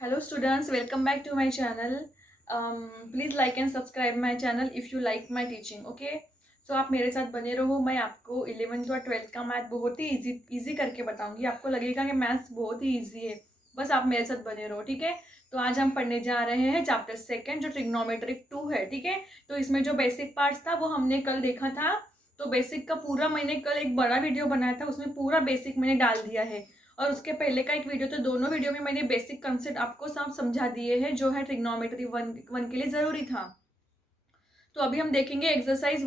Hello students, welcome back to my channel. Please like and subscribe my channel if you like my teaching. Okay, so आप मेरे साथ बने रहो. मैं आपको 11th और 12th का मैथ बहुत ही इजी करके बताऊंगी. आपको लगेगा कि मैथ्स बहुत ही इजी है, बस आप मेरे साथ बने रहो. ठीक है, तो आज हम पढ़ने जा रहे हैं चैप्टर सेकंड जो ट्रिग्नोमेट्रिक 2 है. ठीक है, तो इसमें जो बेसिक पार्ट्स था वो हमने कल देखा था. तो बेसिक का पूरा मैंने कल एक बड़ा वीडियो बनाया था, उसमें पूरा बेसिक मैंने डाल दिया है. और उसके पहले का एक वीडियो, तो दोनों वीडियो में मैंने बेसिक कंसेप्ट आपको सब समझा दिए हैं जो है ट्रिग्नोमेट्री वन के लिए जरूरी था. तो अभी हम देखेंगे एक्सरसाइज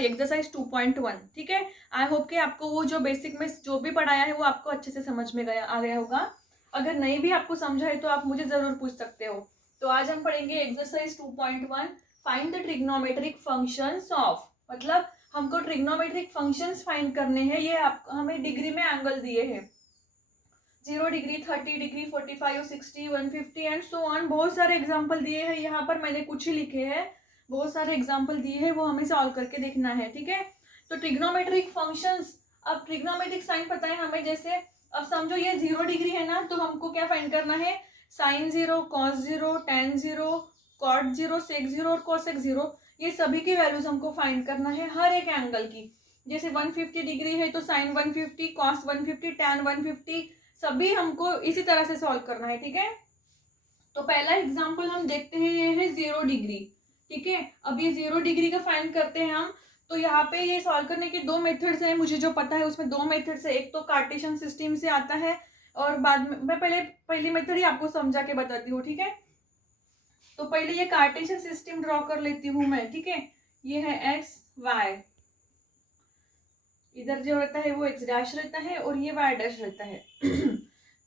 एक्सरसाइज 2.1. ठीक है, आई होप कि आपको वो जो बेसिक में जो भी पढ़ाया है वो आपको अच्छे से समझ में आ गया होगा. अगर नहीं भी आपको समझा है तो आप मुझे जरूर पूछ सकते हो. तो आज हम पढ़ेंगे exercise 2.1, find the trigonometric functions of. मतलब हमको ट्रिग्नोमेट्रिक फंक्शंस फाइंड करने हैं. ये आप हमें डिग्री में एंगल दिए हैं, 0 degree, 30 degree, 45, 60, 150 and so on. बहुत सारे एग्जाम्पल दिए हैं. यहाँ पर मैंने कुछ ही लिखे हैं, बहुत सारे एग्जाम्पल दिए हैं, वो हमें सॉल्व करके देखना है. ठीक है, तो ट्रिग्नोमेट्रिक फंक्शंस. अब ट्रिग्नोमेट्रिक साइन पता है हमें. जैसे अब समझो ये 0 डिग्री है ना, तो हमको क्या फाइंड करना है? साइन 0, कॉस 0, टेन 0, कॉट 0, सेक 0 और कोसेक 0. ये सभी की वैल्यूज हमको फाइंड करना है हर एक एंगल की. जैसे 150 डिग्री है तो साइन 150, कॉस 150, टेन 150, सभी हमको इसी तरह से सॉल्व करना है. ठीक है, तो पहला एग्जांपल हम देखते हैं, ये है 0 डिग्री. ठीक है, अब ये 0 डिग्री का फाइंड करते हैं हम. तो यहाँ पे ये सॉल्व करने के दो मेथड्स हैं, मुझे जो पता है उसमें दो मेथड्स है. एक तो कार्टेशियन सिस्टम से आता है और बाद में मैं पहली मेथड ही आपको समझा के बताती हूँ. ठीक है, तो पहले ये कार्टेशियन सिस्टम ड्रॉ कर लेती हूँ मैं. ठीक है, ये है एक्स वाई, इधर जो रहता है वो एक्स डैश रहता है और ये वाई डैश रहता है.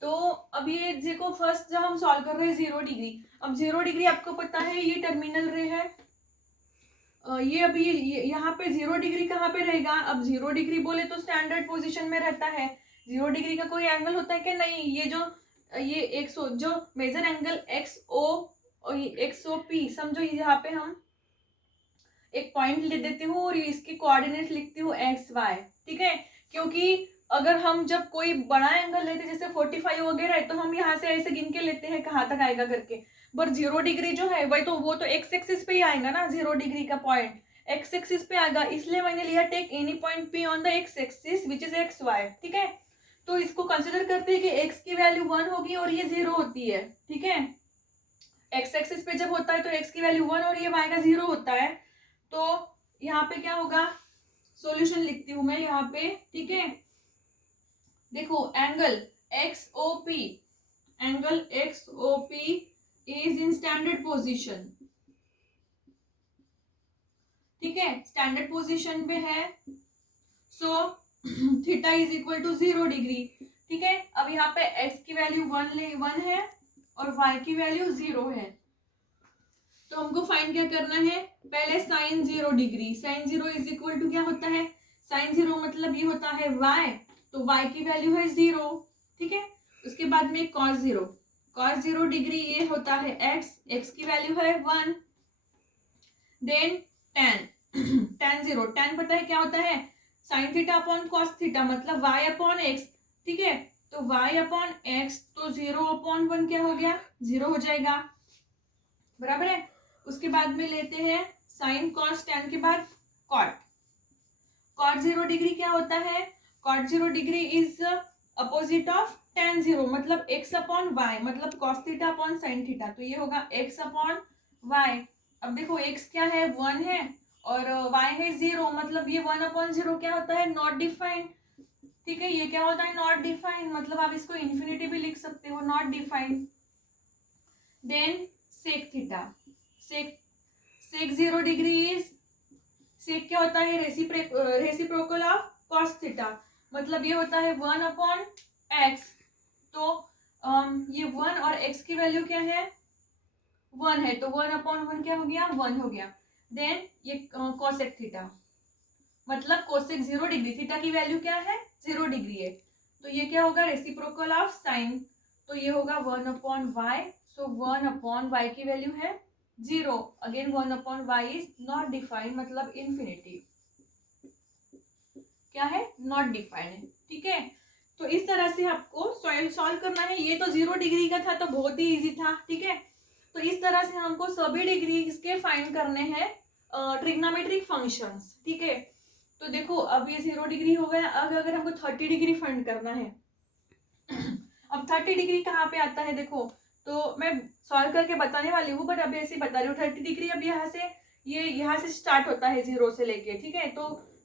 तो अब ये देखो, फर्स्ट जब हम सॉल्व कर रहे हैं 0 डिग्री. अब 0 डिग्री आपको पता है ये टर्मिनल रे है. ये अभी यहाँ पे 0 डिग्री कहाँ पे रहेगा? अब 0 डिग्री बोले तो स्टैंडर्ड पोजीशन में रहता है. 0 डिग्री का कोई एंगल होता है कि नहीं? ये एक्स ओ जो मेजर एंगल एक्स ओ और एक्स ओ पी, समझो यहाँ पे हम एक पॉइंट ले देती हूँ और इसके कोऑर्डिनेट लिखती हूँ एक्स वाई. ठीक है, क्योंकि अगर हम जब कोई बड़ा एंगल लेते जैसे 45 वगैरह है, तो हम यहाँ से ऐसे गिन के लेते हैं कहाँ तक आएगा करके. पर 0 डिग्री जो है वही तो वो तो एक्स एक्सिस पे ही आएगा ना. 0 डिग्री का पॉइंट एक्स एक्सिस पे आएगा, इसलिए मैंने लिया take any point P on the X axis which is X Y. ठीक है, तो इसको कंसिडर करते हैं कि एक्स की वैल्यू 1 होगी और ये 0 होती है. ठीक है, एक्स एक्सिस पे जब होता है तो एक्स की वैल्यू 1 और ये वाई का 0 होता है. तो यहाँ पे क्या होगा? सॉल्यूशन लिखती हूं मैं यहाँ पे. ठीक है, देखो angle X O P, angle X O P is in standard position. ठीक है, स्टैंडर्ड पोजीशन पे है. So theta is equal to 0 degree. ठीक है, अब यहाँ पे एक्स की वैल्यू 1 है और वाई की वैल्यू 0 है. तो हमको फाइंड क्या करना है? पहले sine 0 degree. Sine 0 is equal to क्या होता है? साइन 0 मतलब ये होता है y, तो y की वैल्यू है 0. ठीक है, उसके बाद में cos 0, cos 0 डिग्री ये होता है x, x की वैल्यू है 1. देन tan, tan 0, tan पता है क्या होता है? Sine theta upon cos theta, मतलब y अपॉन x. ठीक है, तो y अपॉन x, तो 0 अपॉन 1 क्या हो गया? 0 हो जाएगा. बराबर है. उसके बाद में लेते हैं साइन कॉस टेन के बाद कॉट. कॉट 0 डिग्री क्या होता है? Cot 0 degree is opposite of tan 0, मतलब x अपॉन वाई, मतलब cos theta upon sine theta, तो ये होगा x अपॉन वाई. अब देखो x क्या है? 1 है और y है 0, मतलब ये 1 अपॉन 0 क्या होता है? Not defined. ठीक है, ये क्या होता है? नॉट डिफाइंड, मतलब आप इसको इन्फिनिटी भी लिख सकते हो, not defined. Then sec theta, sec 0 degree is, sec क्या होता है? रेसिप्रोकल ऑफ कॉस थीटा, मतलब ये होता है 1 अपॉन एक्स. तो ये 1 और x की वैल्यू क्या है? 1 है, तो 1 अपॉन 1 क्या हो गया? 1 हो गया. देन ये कोसेक थीटा, मतलब कोसेक 0 डिग्री, थीटा की वैल्यू क्या है? 0 डिग्री है, तो ये क्या होगा? रेसिप्रोकल ऑफ साइन, तो ये होगा 1 अपॉन वाई. सो 1 अपॉन वाई की वैल्यू है 0. Again 1 upon Y is not defined, मतलब इन्फिनिटी. क्या है? नॉट डिफाइंड है. ठीक है, तो इस तरह से आपको सॉल्व करना है। ये तो 0 डिग्री का था तो बहुत ही इजी था, ठीक है। तो इस तरह से हमको सभी डिग्री के फाइंड करने हैं ट्रिग्नोमेट्रिक फंक्शंस, ठीक है। तो देखो अब ये 0 डिग्री हो गया। अब अगर हमको 30 डिग्री फाइंड करना है अब 30 डिग्री कहाँ पे आता है देखो, तो मैं सॉल्व करके बताने वाली हूँ बट अभी ऐसे ही बता रही हूँ। 30 डिग्री अब यहाँ से ये यहाँ से स्टार्ट होता है 0 से लेके, ठीक है। तो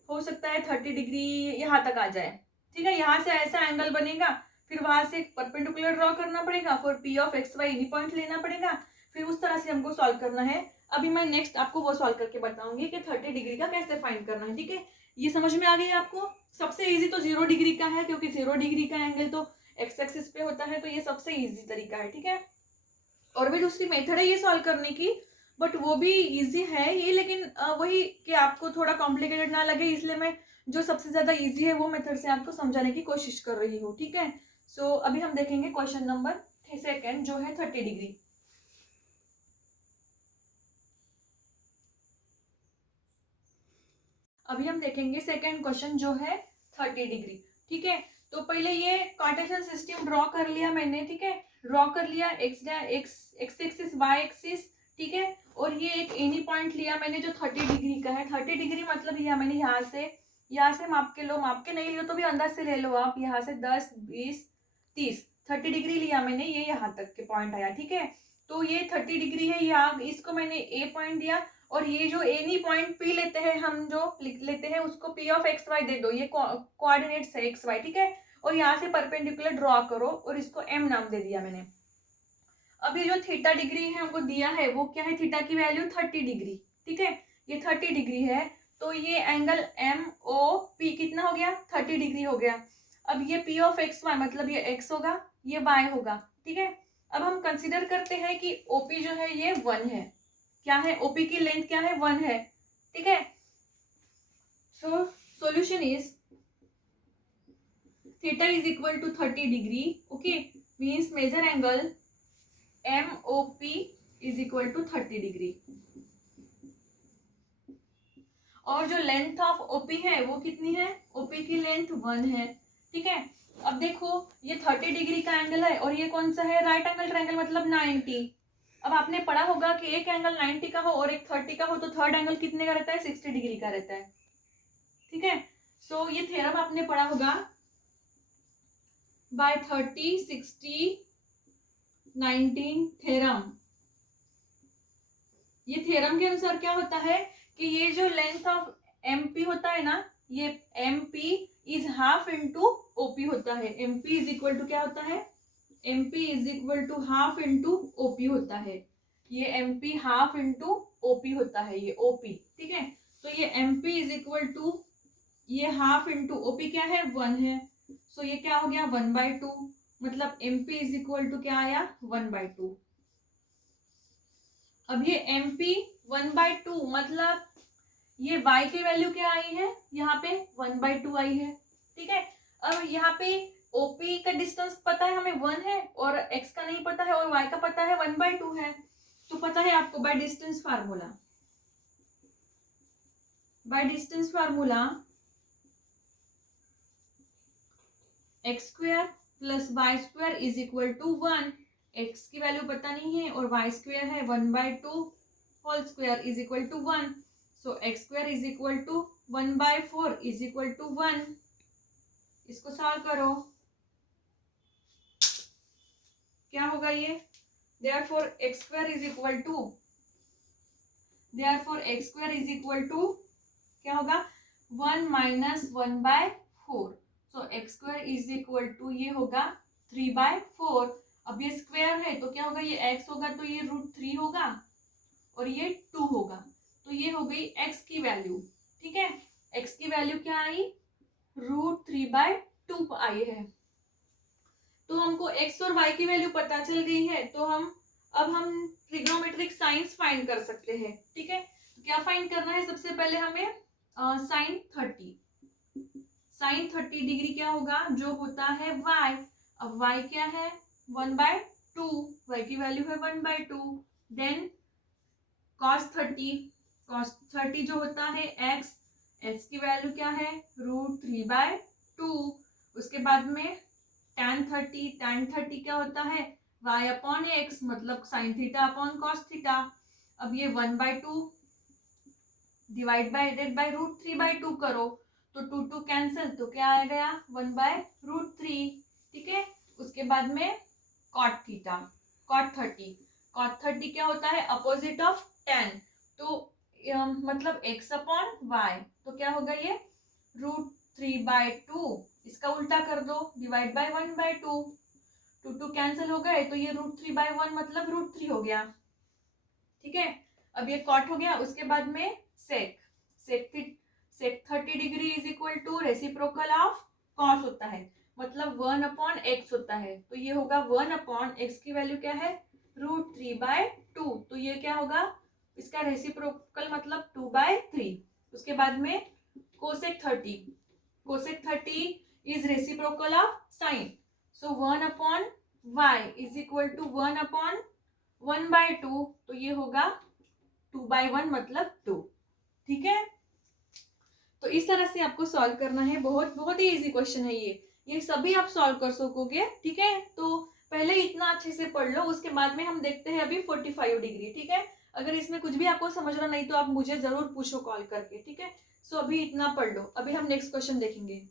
हो सकता है 30 डिग्री यहाँ तक आ जाए, ठीक है। यहाँ से ऐसा एंगल बनेगा, फिर वहां से एक परपेंडिकुलर ड्रॉ करना पड़ेगा, फिर P of X Y any point लेना पड़ेगा, फिर उस तरह से हमको सॉल्व करना है। अभी मैं नेक्स्ट आपको वो सॉल्व करके बताऊंगी कि 30 डिग्री का कैसे फाइंड करना है, ठीक है। ये समझ में आ गई आपको। सबसे इजी तो 0 डिग्री का है, क्योंकि 0 डिग्री का एंगल तो एक्स एक्सिस पे होता है, तो ये सबसे इजी तरीका है, ठीक है। और भी दूसरी मेथड है ये सॉल्व करने की, बट वो भी इजी है ये, लेकिन वही कि आपको थोड़ा कॉम्प्लिकेटेड ना लगे, इसलिए मैं जो सबसे ज्यादा इजी है वो मेथड से आपको समझाने की कोशिश कर रही हूँ, ठीक है। सो अभी हम देखेंगे क्वेश्चन नंबर 2 जो है 30 डिग्री। अभी हम देखेंगे सेकेंड क्वेश्चन जो है 30 डिग्री, ठीक है। तो पहले ये कार्टेशियन सिस्टम ड्रॉ कर लिया मैंने, ठीक है। ड्रॉ कर लिया एक्स एक्सिस वाई एक्सिस, ठीक है। और ये एक एनी पॉइंट लिया मैंने जो 30 डिग्री का है। 30 डिग्री मतलब लिया मैंने यहाँ से माप के लो, माप के नहीं लियो तो भी अंदाज से ले लो आप। यहाँ से 10 20 30 30 डिग्री लिया मैंने, ये यहाँ तक के पॉइंट आया, ठीक है। तो ये 30 डिग्री है, यहाँ इसको मैंने ए पॉइंट दिया। और ये जो एनी पॉइंट पी लेते हैं हम, जो लिख लेते हैं उसको P of X why they दो, ये कोऑर्डिनेट्स है एक्स वाई, ठीक है। और यहाँ से परपेंडिकुलर ड्रॉ करो और इसको एम नाम दे दिया मैंने। अब ये जो थीटा डिग्री है हमको दिया है वो क्या है, थीटा की वैल्यू 30 डिग्री, ठीक है। ये 30 डिग्री है, तो ये एंगल एम ओ पी कितना हो गया, 30 डिग्री हो गया। अब ये पी ऑफ एक्स वाई मतलब ये एक्स होगा, ये वाई होगा, ठीक है। अब हम कंसिडर करते हैं कि ओपी जो है ये 1 है। क्या है, ओपी की लेंथ क्या है, 1 है, ठीक है। So solution is theta is equal to 30 degree, okay. Means measure angle M O P is equal to 30 degree. और जो लेंथ ऑफ ओपी है वो कितनी है, ओपी की लेंथ 1 है, ठीक है। अब देखो ये 30 डिग्री का एंगल है और ये कौन सा है, राइट एंगल ट्रायंगल मतलब 90। अब आपने पढ़ा होगा कि एक एंगल 90 का हो और एक 30 का हो तो थर्ड एंगल कितने का रहता है, 60 डिग्री का रहता है, ठीक है। सो ये थ्योरम आपने पढ़ा होगा, बाय 30 60 19 थ्योरम। ये थ्योरम के अनुसार क्या होता है कि ये जो लेंथ ऑफ एमपी होता है ना, ये MP is half into OP होता है। एमपी इज इक्वल टू क्या होता है, MP is equal to half into OP होता है। ये एमपी हाफ इंटू ओपी होता है, ये ओपी, ठीक है। तो ये एमपी इज इक्वल टू ये हाफ इंटू ओपी क्या है, 1 है। सो ये क्या हो गया 1/2, मतलब एमपी इज इक्वल टू क्या आया 1/2। अब ये एमपी 1/2 मतलब ये y की वैल्यू क्या आई है, यहाँ पे 1/2 आई है, ठीक है। अब यहाँ पे OP का डिस्टेंस पता है हमें 1 है और x का नहीं पता है और y का पता है 1/2 है। तो पता है आपको by distance formula, by distance formula x square plus y square is equal to 1। x की वैल्यू पता नहीं है और y स्क्वायर है 1/2 whole square is equal to 1। So x square is equal to 1/4 is equal to 1। इसको solve करो, क्या होगा ये, therefore x square is equal to, therefore x square is equal to क्या होगा 1 - 1/4। सो x square is equal to ये होगा 3/4। अब ये स्क्वायर है तो क्या होगा, ये x होगा तो ये √3 होगा और ये 2 होगा। तो ये हो गई x की वैल्यू, ठीक है। x की वैल्यू क्या आई, √3/2 आई है। तो हमको x और y की वैल्यू पता चल गई है, तो अब हम ट्रिग्नोमेट्रिक साइंस फाइंड कर सकते हैं, ठीक है। तो क्या फाइंड करना है, सबसे पहले हमें साइन 30 डिग्री क्या होगा, जो होता है y। अब y क्या है 1/2, y की वैल्यू है 1/2। देन cos 30 जो होता है x की वैल्यू क्या है √3/2। उसके बाद में tan 30 क्या होता है y अपॉन एक्स, मतलब sine theta upon cos theta. अब ये 1/2 डिवाइडेड बाई √3/2 करो तो 2 कैंसिल, तो क्या आ गया 1/√3। ठीक है, उसके बाद में cot थीटा, cot 30 क्या होता है अपोजिट ऑफ tan, तो मतलब x अपॉन y, तो क्या होगा ये √3/2, इसका उल्टा कर दो डिवाइड बाय 1/2, 2 कैंसिल हो गए तो ये √3/1 मतलब √3 हो गया। ठीक है, अब ये कॉट हो गया। उसके बाद में sec 30 degree is equal to reciprocal of cos होता है, मतलब 1/x होता है, तो ये होगा 1/x की वैल्यू क्या है √3/2, तो ये क्या होगा इसका रेसिप्रोकल मतलब 2/3। उसके बाद में cosec 30 is reciprocal of sine, so 1/y is equal to 1/1/2, तो ये होगा 2/1 मतलब 2। ठीक है, तो इस तरह से आपको सॉल्व करना है, बहुत बहुत ही इजी क्वेश्चन है ये सभी आप सॉल्व कर सकोगे। ठीक है, तो पहले इतना अच्छे से पढ़ लो, उसके बाद में हम देखते हैं अभी 45 डिग्री। ठीक है, अगर इसमें कुछ भी आपको समझना नहीं तो आप मुझे जरूर पूछो कॉल करके। ठीक है, सो अभी इतना पढ़ लो, अभी हम नेक्स्ट क्वेश्चन देखेंगे।